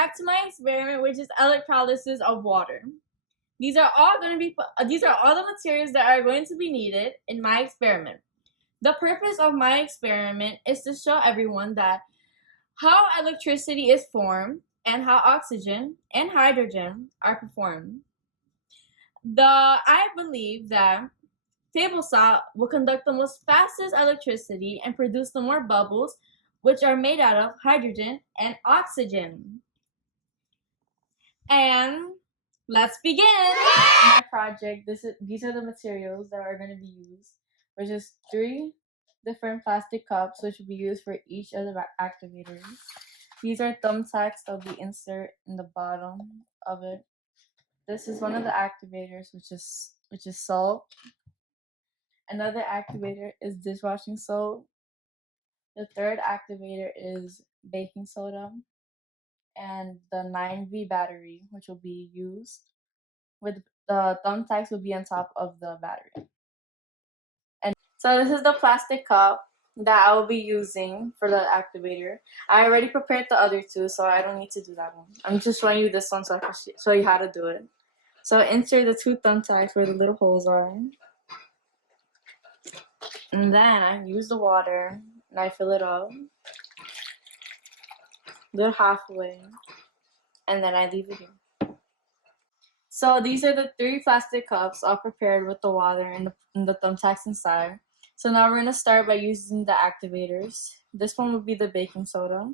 back to my experiment, which is electrolysis of water. These are all the materials that are going to be needed in my experiment. The purpose of my experiment is to show everyone that how electricity is formed and how oxygen and hydrogen are performed. I believe that table salt will conduct the most fastest electricity and produce the more bubbles, which are made out of hydrogen and oxygen. And let's begin. My project, these are the materials that are going to be used, which is 3 different plastic cups, which will be used for each of the activators. These are thumbtacks that will be inserted in the bottom of it. This is one of the activators, which is salt. Another activator is dishwashing soap. The third activator is baking soda. And the 9V battery, which will be used with the thumbtacks will be on top of the battery. And so this is the plastic cup that I will be using for the activator. I already prepared the other two, so I don't need to do that one. I'm just showing you this one so I can show you how to do it. So insert the 2 thumbtacks where the little holes are. And then I use the water and I fill it up. Do it halfway. And then I leave it here. So these are the 3 plastic cups all prepared with the water and the thumbtacks inside. So now we're going to start by using the activators. This one will be the baking soda.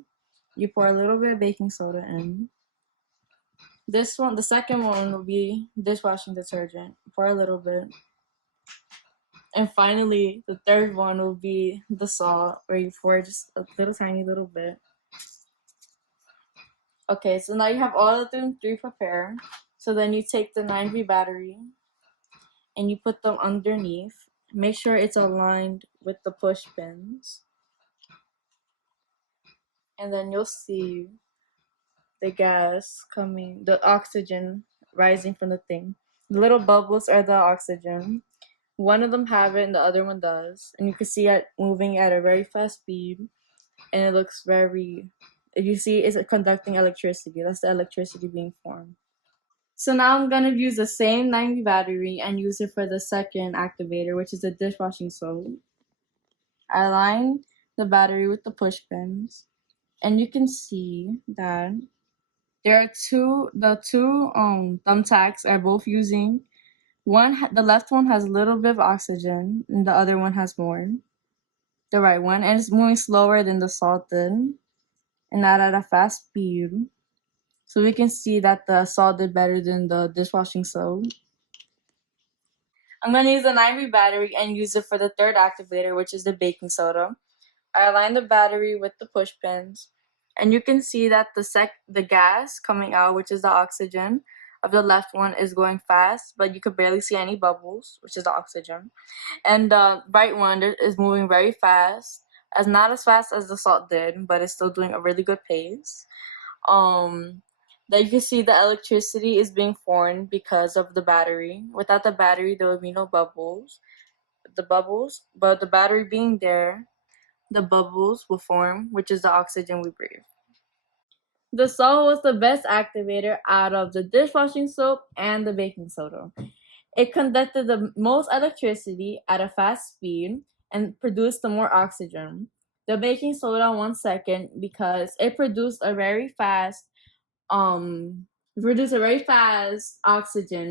You pour a little bit of baking soda in. This one, the second one will be dishwashing detergent. Pour a little bit. And finally, the third one will be the salt, where you pour just a little tiny little bit. Okay, so now you have all of them 3 prepared. So then you take the 9V battery and you put them underneath. Make sure it's aligned with the push pins. And then you'll see the gas coming, the oxygen rising from the thing. The little bubbles are the oxygen. One of them have it and the other one does. And you can see it moving at a very fast speed. And it looks very, if you see, it's conducting electricity. That's the electricity being formed. So now I'm going to use the same 9V battery and use it for the second activator, which is the dishwashing soap. I align the battery with the push pins. And you can see that there are the two thumbtacks are both using the left one has a little bit of oxygen and the other one has more. The right one, and it's moving slower than the salt did and not at a fast speed. So we can see that the salt did better than the dishwashing soap. I'm going to use the 9V battery and use it for the third activator, which is the baking soda. I align the battery with the push pins. And you can see that the gas coming out, which is the oxygen, of the left one is going fast, but you could barely see any bubbles, which is the oxygen. And the right one is moving very fast, not as fast as the salt did, but it's still doing a really good pace. That you can see the electricity is being formed because of the battery. Without the battery, there would be no bubbles. But the battery being there, the bubbles will form, which is the oxygen we breathe. The salt was the best activator out of the dishwashing soap and the baking soda. It conducted the most electricity at a fast speed and produced the more oxygen. The baking soda 1 second because it produced a very fast oxygen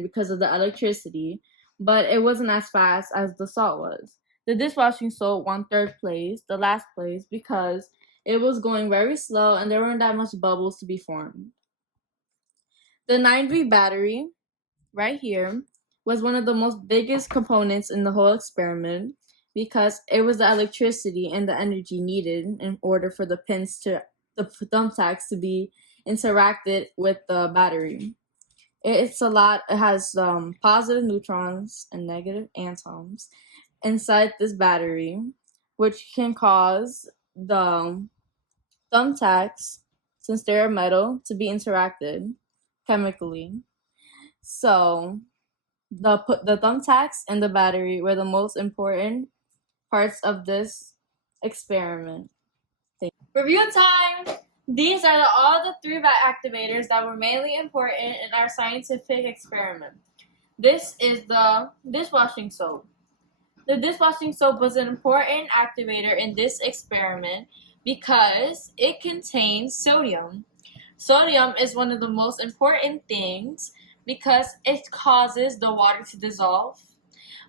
because of the electricity, but it wasn't as fast as the salt was. The dishwashing soap won 3rd place, the last place, because it was going very slow and there weren't that much bubbles to be formed. The 9V battery, right here, was one of the most biggest components in the whole experiment because it was the electricity and the energy needed in order for the thumbtacks to be interacted with the battery. It has positive neutrons and negative atoms inside this battery, which can cause the thumbtacks, since they're metal, to be interacted chemically. So the thumbtacks and the battery were the most important parts of this experiment. Review time! These are all the three activators that were mainly important in our scientific experiment. This is the dishwashing soap. The dishwashing soap was an important activator in this experiment because it contains sodium. Sodium is one of the most important things because it causes the water to dissolve,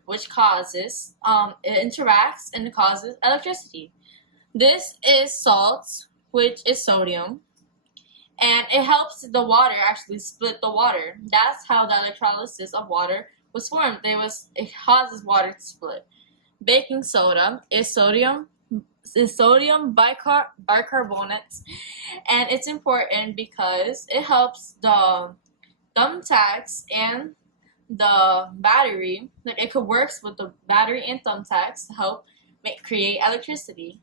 which causes it interacts and causes electricity. This is salt, which is sodium, and it helps the water actually split the water. That's how the electrolysis of water was formed. It causes water to split. Baking soda is sodium bicarbonate, and it's important because it helps the thumbtacks and the battery. Like it could works with the battery and thumbtacks to help create electricity.